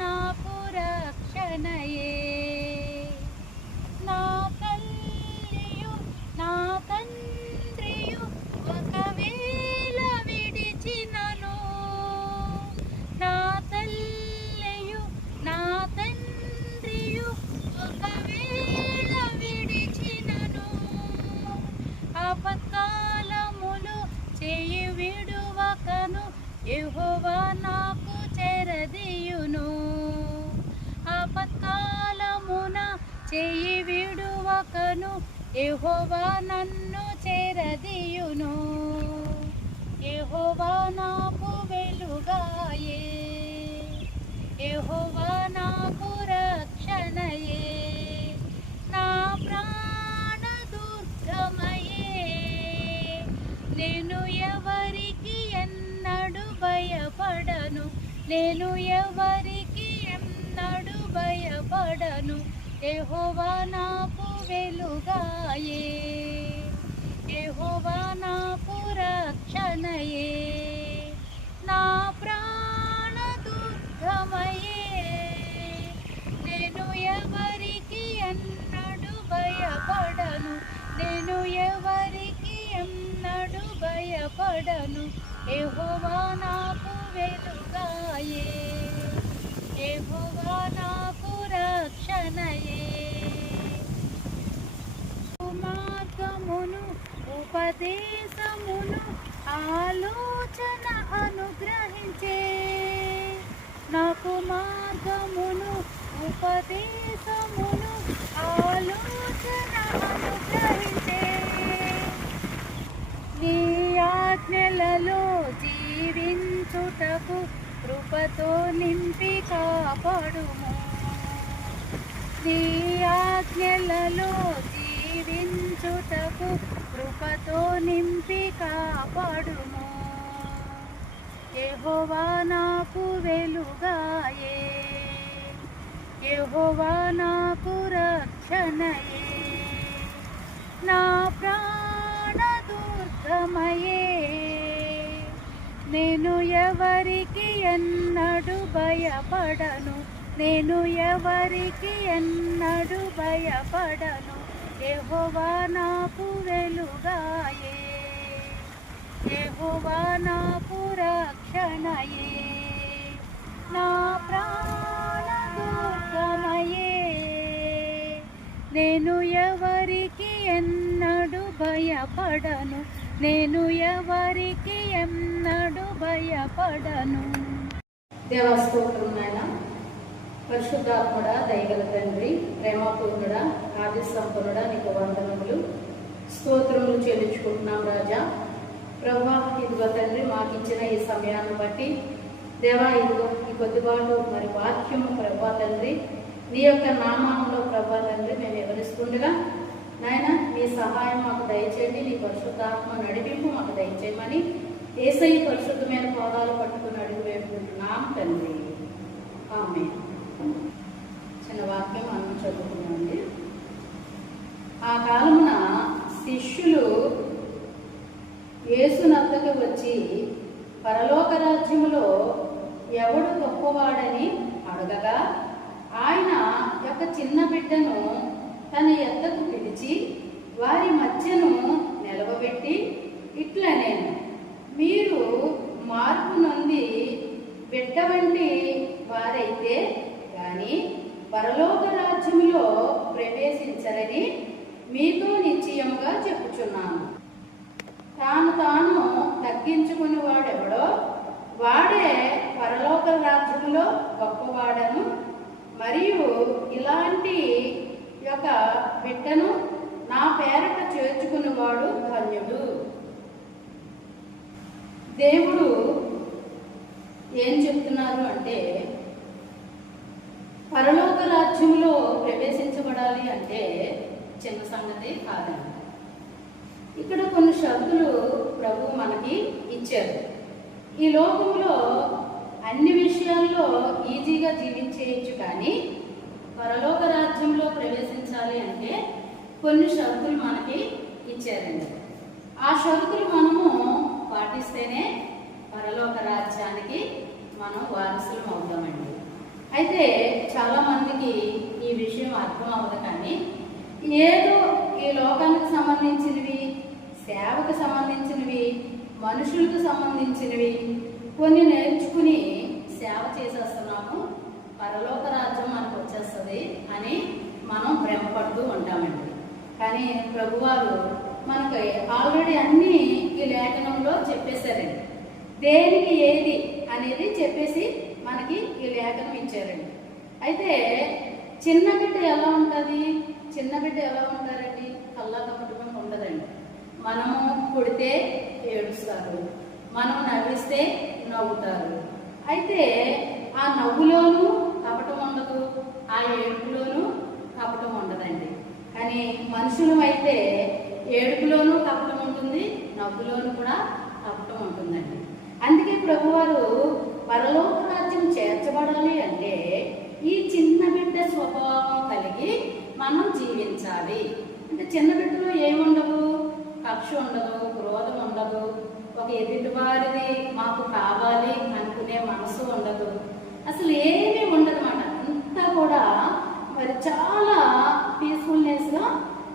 నాకు రక్షణయే. నా తల్లియు నా తండ్రియు ఒకవేళ విడిచినను, నా తల్లియు నా తండ్రియు ఒకవేళ విడిచినను, ఆపత్కాలములు చేయి విడువకను యెహోవా నాకు చెరదీయును. ఆపత్కాలమున చేయి విడువకను యెహోవా నన్ను చెరదీయును. యెహోవా నాకు వెలుగాయే, యెహోవా నాకు రక్షణయే. నా ప్రాణ దుర్గమయే, నేను ఎవరికి ఎన్నడు భయపడను, నేను ఎవరికి ఎన్నడు భయపడను. యెహోవా నాకు వెలుగాయే, యెహోవా నాకు రక్షణయే. నా ప్రాణ దుర్గమయే, నేను ఎవరికి ఎన్నడు భయపడను, నేను ఎవరికి ఎన్నడు భయపడను. యెహోవా నాకు వెలుగాయే, యెహోవా నాకు రక్షణయే. మార్గమును ఉపదేశమును ఆలోచన అనుగ్రహించే, నాకు మార్గమును ఉపదేశమును ఆలోచన అనుగ్రహించే. నీ ఆజ్ఞలలో జీవించుటకు కృపతో నింపి కాపాడుము, నీ ఆజ్ఞలలో జీవించుటకు కృపతో నింపి కాపాడుము. యెహోవా నాకు వెలుగాయే, యెహోవా నాకు రక్షణయే. నా ప్రాణ దుర్గమయే, నేను ఎవరికి ఎన్నడు భయపడను, నేను ఎవరికి ఎన్నడు భయపడను. యెహోవా నాకు వెలుగాయే, యెహోవా నాకు రక్షణయే. నా ప్రాణ దుర్గమయే, నేను ఎవరికి ఎన్నడు భయపడను, నేను ఎవరికి ఎన్నడు భయపడను. దేవస్తోత్రం నాయన, పరిశుద్ధాత్ముడా, దయగల తండ్రి, ప్రేమపూర్ణుడా, ఆది సంపన్నుడా, నీకు వందనములు స్తోత్రములు చెల్లించుకుంటున్నాం రాజా. ప్రభా, ఇదిగో తండ్రి, మాకు ఇచ్చిన ఈ సమయాన్ని బట్టి దేవా, ఇదిగో ఈ కొద్దిపాటు మరి వాక్యము ప్రభా తండ్రి, నీ యొక్క నామంలో ప్రభా తండ్రి మేము వివరిస్తుండగా నాయన నీ సహాయం మాకు దయచేయండి, నీ పరిశుద్ధాత్మ నడిపింపు మాకు దయచేయమని యేసయ్య పరిశుద్ధమైన పాదాలు పట్టుకుని అడుగు వేపుకుంటున్నాం తండ్రి. ఆమేన్. చిన్న వాక్యం మనం చదువుకున్నామండి. ఆ కాలమున శిష్యులు యేసునద్దకు వచ్చి, పరలోక రాజ్యములో ఎవడు గొప్పవాడని అడగగా, ఆయన యొక్క చిన్న బిడ్డను తన ఎద్దకు పిలిచి వారి మధ్యను నిలవబెట్టి ఇట్లనేను, మీరు మార్పు నొంది బిడ్డ వంటి వారైతే గాని పరలోక రాజ్యములో ప్రవేశించరని మీతో నిశ్చయముగా చెప్పుచున్నాను. తాను తగ్గించుకుని వాడెవడో వాడే పరలోక రాజ్యములో గొప్పవాడను, మరియు ఇలాంటి యొక్క బిడ్డను నా పేరట చేర్చుకునేవాడు ధన్యుడు. దేవుడు ఏం చెప్తున్నారు అంటే, పరలోక రాజ్యంలో ప్రవేశించబడాలి అంటే చిన్న సంగతి కాదండి. ఇక్కడ కొన్ని షరతులు ప్రభు మనకి ఇచ్చారు. ఈ లోకంలో అన్ని విషయాల్లో ఈజీగా జీవించేయచ్చు, కానీ పరలోక రాజ్యంలో ప్రవేశించాలి అంటే కొన్ని షరతులు మనకి ఇచ్చారండి. ఆ షరతులు మనము పాటిస్తేనే పరలోక రాజ్యానికి మనం వారసులం అవుతామండి. అయితే చాలా మందికి ఈ విషయం అర్థం అవ్వదు. కానీ ఏదో ఈ లోకానికి సంబంధించినవి, సేవకు సంబంధించినవి, మనుషులకు సంబంధించినవి కొన్ని నేర్చుకుని సేవ చేసేస్తున్నాము, పరలోక రాజ్యం మనకు వచ్చేస్తుంది అని మనం భ్రమపడుతూ ఉంటామండి. కానీ ప్రభువారు మనకు ఆల్రెడీ అన్నీ ఈ లేఖనంలో చెప్పేశారండి. దేనికి ఏది అనేది చెప్పేసి మనకి ఈ లేఖనం ఇచ్చారండి. అయితే చిన్న బిడ్డ ఎలా ఉంటుంది? చిన్న బిడ్డ ఎలా ఉంటారండి? కల్లా కపటం ఉండదండి. మనము కొడితే ఏడుస్తారు, మనం నవ్విస్తే నవ్వుతారు. అయితే ఆ నవ్వులోనూ కపటం ఉండదు, ఆ ఏడుపులోనూ కపటం ఉండదండి. కానీ మనుషులు అయితే ఏడుపులోనూ కపటం ఉంటుంది, నవ్వులోనూ కూడా కపటం ఉంటుందండి. అందుకే ప్రభువారు పరలోక రాజ్యం చేర్చబడాలి అంటే ఈ చిన్న బిడ్డ స్వభావం కలిగి మనం జీవించాలి. అంటే చిన్న బిడ్డలో ఏముండదు? కక్ష ఉండదు, క్రోధం ఉండదు, ఒక ఎదుటి వారిది మాకు కావాలి అనుకునే మనసు ఉండదు, అసలు ఏమీ ఉండదు అన్నమాట. అంతా కూడా మరి చాలా పీస్ఫుల్నెస్గా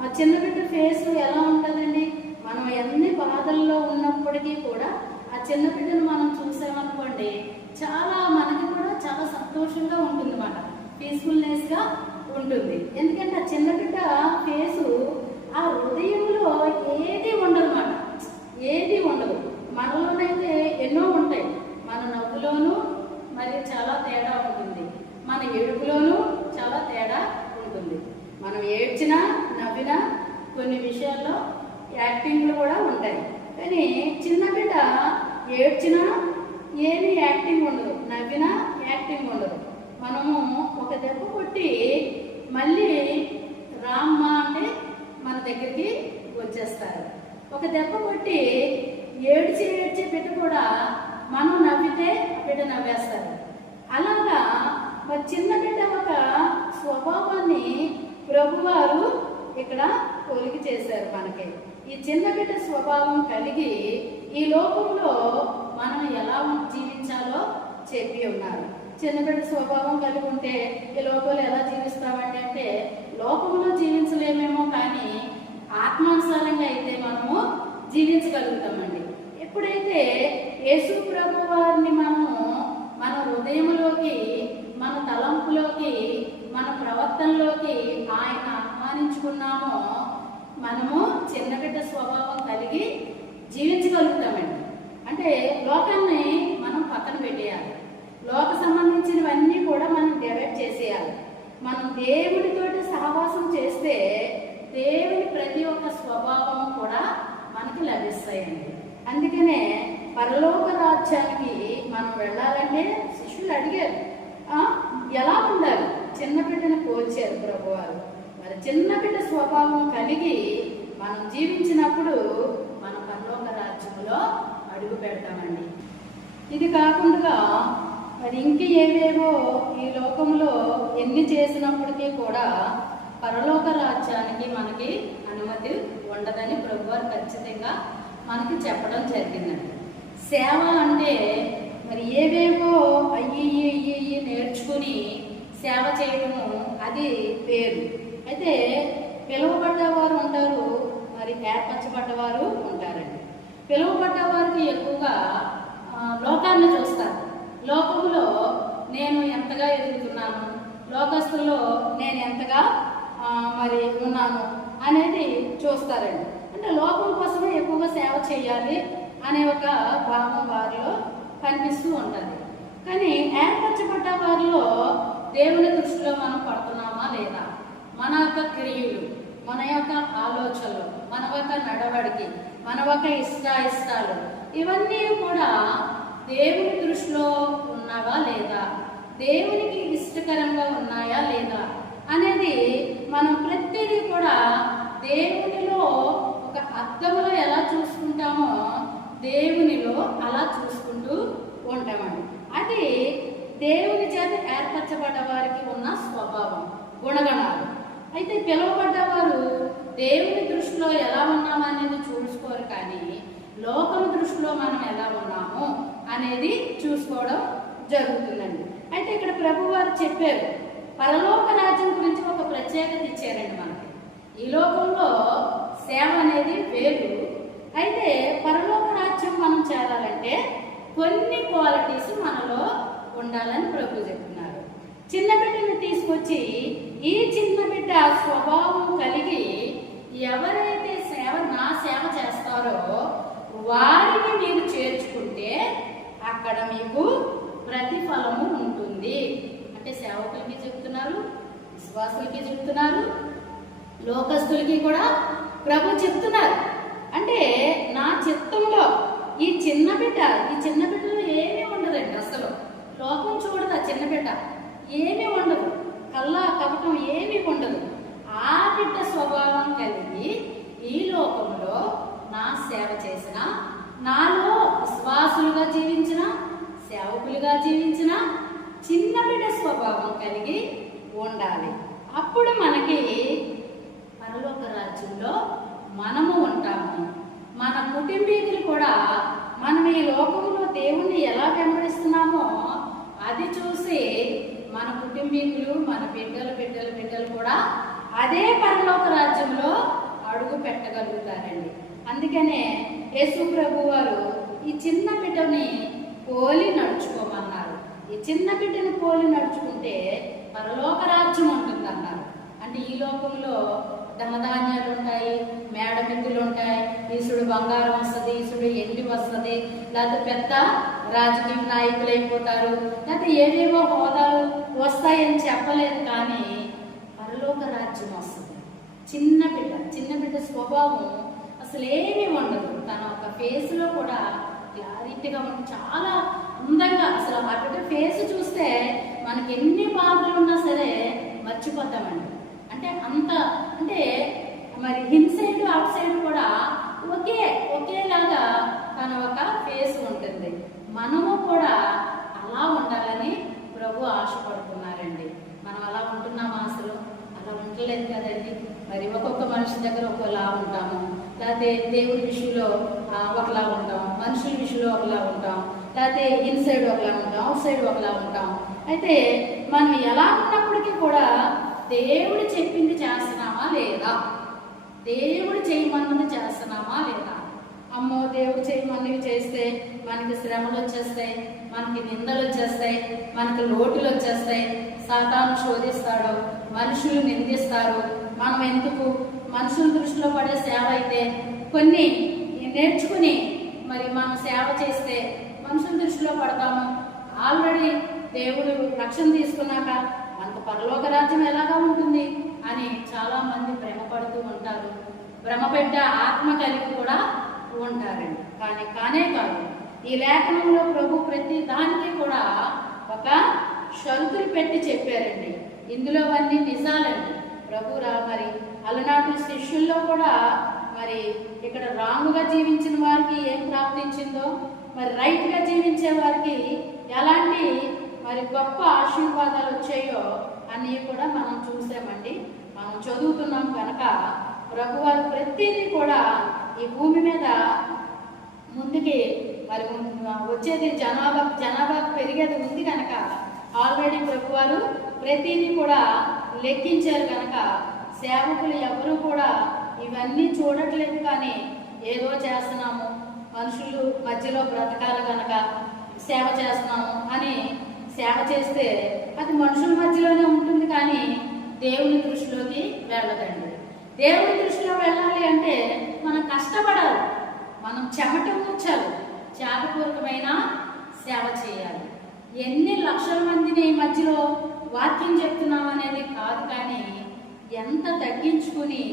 ఆ చిన్న బిడ్డ ఫేస్ ఎలా ఉంటుందండి? మనం ఎన్ని బాధల్లో ఉన్నప్పటికీ కూడా ఆ చిన్న బిడ్డను మనం చూసామనుకోండి, చాలా మనకి కూడా చాలా సంతోషంగా ఉంటుంది అన్నమాట, పీస్ఫుల్నెస్గా ఉంటుంది. ఎందుకంటే ఆ చిన్న బిడ్డ ఫేసు ఆ హృదయంలో ఏది ఉండదు అన్నమాట, ఏది ఉండదు. మనలోనైతే ఎన్నో ఉంటాయి, మన నవ్వులోనూ మరి చాలా తేడా ఉంటుంది, మన ఏడుపులోనూ చాలా తేడా ఉంటుంది. మనం ఏడ్చినా నవ్వినా కొన్ని విషయాల్లో యాక్టింగ్లు కూడా ఉంటాయి. కానీ చిన్న బిడ్డ ఏడ్చినా ఏమీ యాక్టింగ్ ఉండదు, నవ్వినా యాక్టింగ్ ఉండదు. మనము ఒక దెబ్బ కొట్టి మళ్ళీ రామ్మ అంటే మన దగ్గరికి వచ్చేస్తారు. ఒక దెబ్బ కొట్టి ఏడ్చి బిడ్డ కూడా మనం నవ్వితే బిడ్డ నవ్వేస్తారు. అలాగా మరి చిన్న బిడ్డ ఒక స్వభావాన్ని ప్రభువారు ఇక్కడ కొలికి చేశారు మనకి. ఈ చిన్న బిడ్డ స్వభావం కలిగి ఈ లోకంలో మనం ఎలా జీవించాలో చెప్పి ఉన్నారు. చిన్న బిడ్డ స్వభావం కలిగి ఉంటే ఈ లోకంలో ఎలా జీవిస్తామండి అంటే, లోకంలో జీవించలేమేమో కానీ ఆత్మానుసారంగా అయితే మనము జీవించగలుగుతామండి. ఎప్పుడైతే యేసు ప్రభు వారిని మనము మన హృదయంలోకి, మన తలంపులోకి, మన ప్రవర్తనలోకి ఆయన ఆహ్వానించుకున్నామో మనము చిన్న బిడ్డ స్వభావం కలిగి జీవించగలుగుతామండి. అంటే లోకాన్ని మనం పక్కన పెట్టేయాలి, లోక సంబంధించినవన్నీ కూడా మనం డివైడ్ చేసేయాలి. మనం దేవుడితోటి సహవాసం చేస్తే దేవుని ప్రతి ఒక్క స్వభావం కూడా మనకి లభిస్తాయండి. అందుకనే పరలోక రాజ్యానికి మనం వెళ్ళాలంటే శిష్యులు అడిగారు ఎలా ఉండాలి, చిన్న బిడ్డను పోల్చారు ప్రభువారు. మరి చిన్న బిడ్డ స్వభావం కలిగి మనం జీవించినప్పుడు మన పరలోక రాజ్యంలో అడుగు పెడతామండి. ఇది కాకుండా మరి ఇంక ఏవేవో ఈ లోకంలో ఎన్ని చేసినప్పటికీ కూడా పరలోక రాజ్యానికి మనకి అనుమతి ఉండదని ప్రభువారు ఖచ్చితంగా మనకి చెప్పడం జరిగిందండి. సేవ అంటే మరి ఏవేవో అయ్యి నేర్చుకుని సేవ చేయడము అది వేరు. అయితే పిలువబడ్డవారు ఉంటారు, మరి ఏర్పరచబడ్డవారు ఉంటారండి. పిలువబడ్డవారికి ఎక్కువగా లోకాన్ని చూస్తారు. లోకంలో నేను ఎంతగా ఎదుగుతున్నాను, లోకస్తుల్లో నేను ఎంతగా మరి ఉన్నాను అనేది చూస్తారండి. అంటే లోకం కోసమే ఎక్కువగా సేవ చేయాలి అనే ఒక భావం వారిలో కనిపిస్తూ ఉంటుంది. కానీ ఏర్పరచబడ్డ వారిలో దేవుని దృష్టిలో మనం పడుతున్నామా లేదా, మన యొక్క క్రియలు, మన యొక్క ఆలోచనలు, మన యొక్క నడవడికి, మన యొక్క ఇష్టాలు ఇవన్నీ కూడా దేవుని దృష్టిలో ఉన్నావా లేదా, దేవునికి ఇష్టకరంగా ఉన్నాయా లేదా అనేది మనం ప్రతిదీ కూడా దేవునిలో ఒక అర్థంలో ఎలా చూసుకుంటామో దేవునిలో అలా చూసుకుంటూ ఉంటామండి. అది దేవుని చేత ఏర్పరచబడ్డ వారికి ఉన్న స్వభావం, గుణగణాలు. అయితే పిలువబడ్డవారు దేవుని దృష్టిలో ఎలా ఉన్నామనేది చూసుకోరు, కానీ లోకం దృష్టిలో మనం ఎలా ఉన్నాము అనేది చూసుకోవడం జరుగుతుందండి. అయితే ఇక్కడ ప్రభు వారు చెప్పారు, పరలోక రాజ్యం గురించి ఒక ప్రత్యేకత ఇచ్చారండి మనకి. ఈ లోకంలో సేవ అనేది వేరు, అయితే పరలోక రాజ్యం మనం చేరాలంటే కొన్ని క్వాలిటీస్ మనలో ఉండాలని ప్రభు చెప్తున్నారు. చిన్న బిడ్డని తీసుకొచ్చి ఈ చిన్న బిడ్డ స్వభావం కలిగి ఎవరైతే నా సేవ చేస్తారో వారిని మీరు చేర్చుకుంటే అక్కడ మీకు ప్రతిఫలము ఉంటుంది. అంటే సేవకులకి చెప్తున్నారు, విశ్వాసులకి చెప్తున్నారు, లోకస్తులకి కూడా ప్రభు చెప్తున్నారు. అంటే నా చిత్తంలో ఈ చిన్న బిడ్డలో ఏమీ ఉండదండి. అసలు లోకం చూడదు, ఆ చిన్న బిడ్డ ఏమీ ఉండదు, కల్లా కపటం ఏమీ ఉండదు. ఆ బిడ్డ స్వభావం కలిగి ఈ లోకంలో నా సేవ చేసిన, నాలో విశ్వాసులుగా జీవించిన, సేవకులుగా జీవించిన చిన్న బిడ్డ స్వభావం కలిగి ఉండాలి. అప్పుడు మనకి పరలోక రాజ్యంలో మనము ఉంటాము. మన కుటుంబీకులు కూడా మనం ఈ లోకంలో దేవుణ్ణి ఎలా వెంబడిస్తున్నామో అది చూసి మన కుటుంబీకులు, మన బిడ్డలు కూడా అదే పరలోక రాజ్యంలో అడుగు పెట్టగలుగుతారండి. అందుకనే యేసు ప్రభు వారు ఈ చిన్న బిడ్డని పోలి నడుచుకోమన్నారు. ఈ చిన్న బిడ్డను పోలి నడుచుకుంటే పరలోక రాజ్యం ఉంటుందన్నారు. అంటే ఈ లోకంలో ధనధాన్యాలు ఉంటాయి, మేడమిద్దులు ఉంటాయి, ఈసుడు బంగారం వస్తుంది, ఈసుడు ఎండి వస్తుంది, లేకపోతే పెద్ద రాజకీయ నాయకులు అయిపోతారు, లేకపోతే ఏవేవో హోదాలు వస్తాయని చెప్పలేదు. కానీ పరలోక రాజ్యం వస్తుంది. చిన్న బిడ్డ స్వభావం అసలు ఏమీ ఉండదు. తన ఒక ఫేస్లో కూడా క్లారిటీగా ఉంటుంది, చాలా అందంగా. అసలు ఆ బిడ్డ ఫేస్ చూస్తే మనకి ఎన్ని బాధలు ఉన్నా సరే మర్చిపోతామండి. అంటే మరి ఇన్సైడ్ అవుట్ సైడ్ కూడా ఒకేలాగా తన ఒక ఫేస్ ఉంటుంది. మనము కూడా అలా ఉండాలని ప్రభు ఆశపడుతున్నారండి. మనం అలా ఉంటున్నామా? అసలు అలా ఉండలేదు కదండి. మరి ఒక్కొక్క మనిషి దగ్గర ఒకలా ఉంటాము, లేకపోతే దేవుడి విషయంలో ఒకలా ఉంటాం, మనుషుల విషయంలో ఒకలా ఉంటాం, లేకపోతే ఇన్సైడ్ ఒకలా ఉంటాం, అవుట్ సైడ్ ఒకలా ఉంటాం. అయితే మనం ఎలా ఉన్నప్పటికీ కూడా దేవుడు చెప్పింది చేస్తున్నామా లేదా, దేవుడు చేయమన్నది చేస్తున్నామా లేదా? అమ్మో దేవుడు చేయమన్నవి చేస్తే మనకి శ్రమలు వచ్చేస్తాయి, మనకి నిందలు వచ్చేస్తాయి, మనకి లోటులు వచ్చేస్తాయి, సాతాను శోధిస్తాడు, మనుషులు నిందిస్తారు. మనం ఎందుకు మనుషుల దృష్టిలో పడే సేవ అయితే కొన్ని నేర్చుకుని మరి మనం సేవ చేస్తే మనుషుల దృష్టిలో పడతాము. ఆల్రెడీ దేవుడు రక్షణ తీసుకున్నాక మనకు పరలోక రాజ్యం ఎలాగా ఉంటుంది అని చాలా మంది భ్రమపడుతూ ఉంటారు. భ్రమపెట్టే ఆత్మ కలిగి కూడా ఉంటారండి. కానే కాదు. ఈ లేఖనంలో ప్రభు ప్రతి దానికి కూడా ఒక షరతులు పెట్టి చెప్పారండి. ఇందులో అన్ని నిజాలండి. ప్రభు మరి అలనాటి శిష్యుల్లో కూడా మరి ఇక్కడ రాంగుగా జీవించిన వారికి ఏం ప్రాప్తించిందో, మరి రైట్గా జీవించే వారికి ఎలాంటి మరి గొప్ప ఆశీర్వాదాలు వచ్చాయో అన్నీ కూడా మనం చూసామండి. మనం చదువుతున్నాం కనుక ప్రభు వారు ప్రతిదీ కూడా ఈ భూమి మీద ముందుకి మరి వచ్చేది జనాభా పెరిగేది ఉంది కనుక ఆల్రెడీ ప్రభు వారు ప్రతిదీ కూడా లెక్కించారు కనుక సేవకులు ఎవరు కూడా ఇవన్నీ చూడట్లేదు. కానీ ఏదో చేస్తున్నాము, మనుషులు మధ్యలో బ్రతకాలి కనుక సేవ చేస్తున్నాము అని సేవ చేస్తే అది మనుషుల మధ్యలోనే ఉంటుంది, కానీ దేవుని దృష్టిలోకి వెళ్ళదండి. దేవుని దృష్టిలో వెళ్ళాలి అంటే మనం కష్టపడాలి, మనం చెమట కూర్చాలి, త్యాగపూర్వకమైన సేవ చేయాలి. ఎన్ని లక్షల మందిని మధ్యలో వాక్యం చెప్తున్నాం అనేది కాదు, కానీ ఎంత తగ్గించుకుని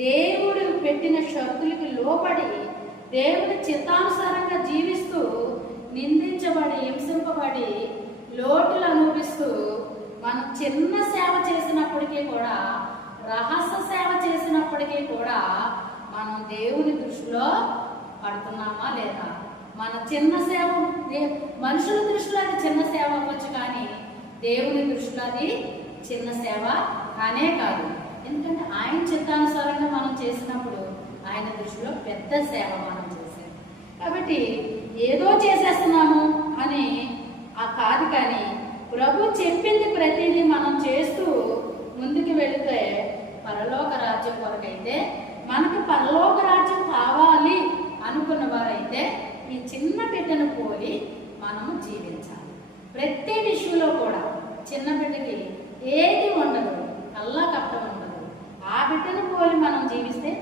దేవుడు పెట్టిన షరతులకు లోపడి దేవుడి చిత్తానుసారంగా జీవిస్తూ నిందించబడి హింసింపబడి లోటులు అనుభవిస్తూ మనం చిన్న సేవ చేసినప్పటికీ కూడా, రహస్య సేవ చేసినప్పటికీ కూడా మనం దేవుని దృష్టిలో పడుతున్నామా లేదా? మన చిన్న సేవ మనుషుల దృష్టిలో అది చిన్న సేవ అవ్వచ్చు, కానీ దేవుని దృష్టిలో అది చిన్న సేవ కానే కాదు. ఎందుకంటే ఆయన చిత్తానుసారంగా మనం చేసినప్పుడు ఆయన దృష్టిలో పెద్ద సేవ మనం చేసేది. కాబట్టి ఏదో చేసేస్తున్నాము అని కాదు, కానీ ప్రభు చెప్పింది ప్రతిదీ మనం చేస్తూ ముందుకు వెళితే పరలోక రాజ్యం కొరకైతే, మనకు పరలోక రాజ్యం కావాలి అనుకున్న వారైతే ఈ చిన్న బిడ్డను పోలి మనము జీవించాలి. ప్రతి విషయంలో కూడా చిన్న బిడ్డకి ఏది ఉండదు, కల్లా కప్ప ఉండదు. ఆ బిడ్డను పోలి మనం జీవిస్తే,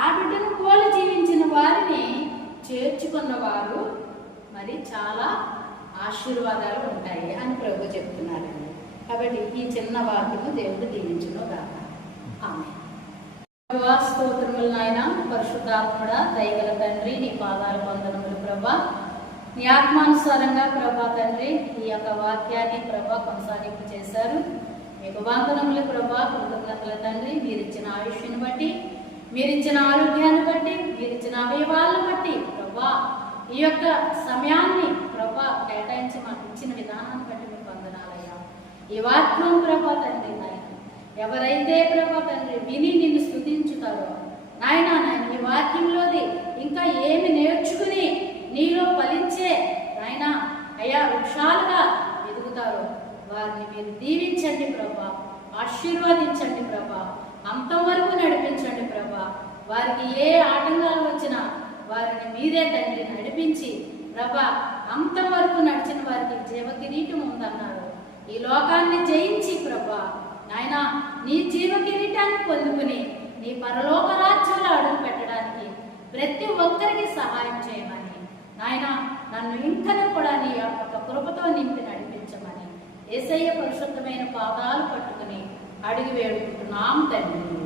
ఆ బిడ్డను పోలి జీవించిన వారిని చేర్చుకున్న వారు మరి చాలా ఆశీర్వాదాలు ఉంటాయి అని ప్రభు చెప్తున్నారండి. కాబట్టి ఈ చిన్న వాక్యము దేవుడు దీవించును గాక. ఆమేన్. స్తోత్రములు నాయన. పరిశుద్ధాత్ముడా, దయగల తండ్రి, నీ పాదాల వందనములు ప్రభా. నీ ఆత్మానుసారంగా ప్రభా తండ్రి ఈ యొక్క వాక్యాన్ని ప్రభా కొనసాగింపు చేశారు. మీకు వందనములు ప్రభా, కృతజ్ఞతల తండ్రి. మీరిచ్చిన ఆయుష్ని బట్టి, మీరిచ్చిన ఆరోగ్యాన్ని బట్టి, మీరిచ్చిన అవయవాలను బట్టి ప్రభా, ఈ యొక్క సమయాన్ని ప్రభా కేటాయించి మాకు ఇచ్చిన విధానాన్ని బట్టి మీకు వందనాలయ్యా. ఈ వాక్యం ప్రభా తండ్రి నాయన, ఎవరైతే ప్రభా తండ్రి విని నిన్ను స్తుతించుతారో నాయన, ఈ వాక్యంలోది ఇంకా ఏమి నేర్చుకుని నీలో ఫలించే నాయన అయ్యా వృక్షాలుగా ఎదుగుతారో వారిని మీరు దీవించండి ప్రభా, ఆశీర్వదించండి ప్రభా, అంతవరకు నడిపించండి ప్రభా. వారికి ఏ ఆటంకాలు వచ్చినా వారిని మీరే తండ్రి నడిపించి ప్రభా, అంతవరకు నడిచిన వారికి జీవ కిరీటం ఉందన్నారు. ఈ లోకాన్ని జయించి ప్రభా నాయన నీ జీవ కిరీటాన్ని పొందుకుని నీ పరలోక రాజ్యంలో అడుగు పెట్టడానికి ప్రతి ఒక్కరికి సహాయం చేయమని నాయన, నన్ను ఇంకనూ కూడా నీ యొక్క కృపతో నింపి నడిపించమని యేసయ్య పరిశుద్ధమైన పాదాలు పట్టుకుని అడిగి వేడుకుంటున్నాం తండ్రి.